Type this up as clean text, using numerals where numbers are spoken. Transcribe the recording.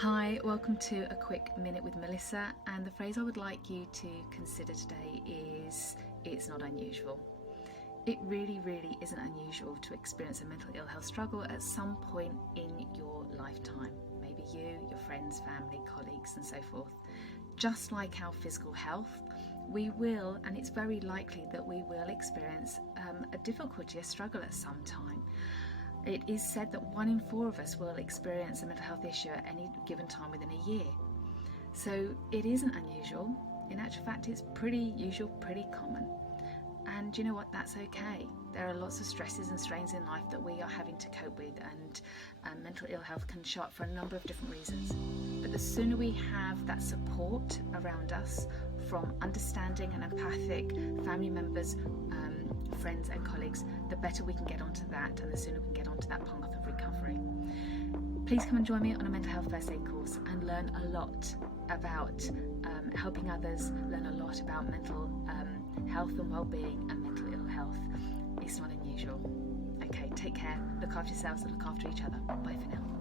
Hi, welcome to A Quick Minute with Melissa, and the phrase I would like you to consider today is, it's not unusual. It really isn't unusual to experience a mental ill health struggle at some point in your lifetime. Maybe you, your friends, family, colleagues and so forth. Just like our physical health, we will, and it's very likely that we will experience a difficulty, a struggle at some time. It is said that 1 in 4 of us will experience a mental health issue at any given time within a year. So it isn't unusual. In actual fact, it's pretty usual, pretty common. And you know what, that's okay. There are lots of stresses and strains in life that we are having to cope with, and mental ill health can show up for a number of different reasons. But the sooner we have that support around us from understanding and empathic family members, friends and colleagues, the better we can get onto that, and the sooner we can get onto that path of recovery. Please come and join me on a mental health first aid course and learn a lot about helping others, learn a lot about mental health and well-being and mental ill health. It's not unusual. Okay, take care, look after yourselves and look after each other. Bye for now.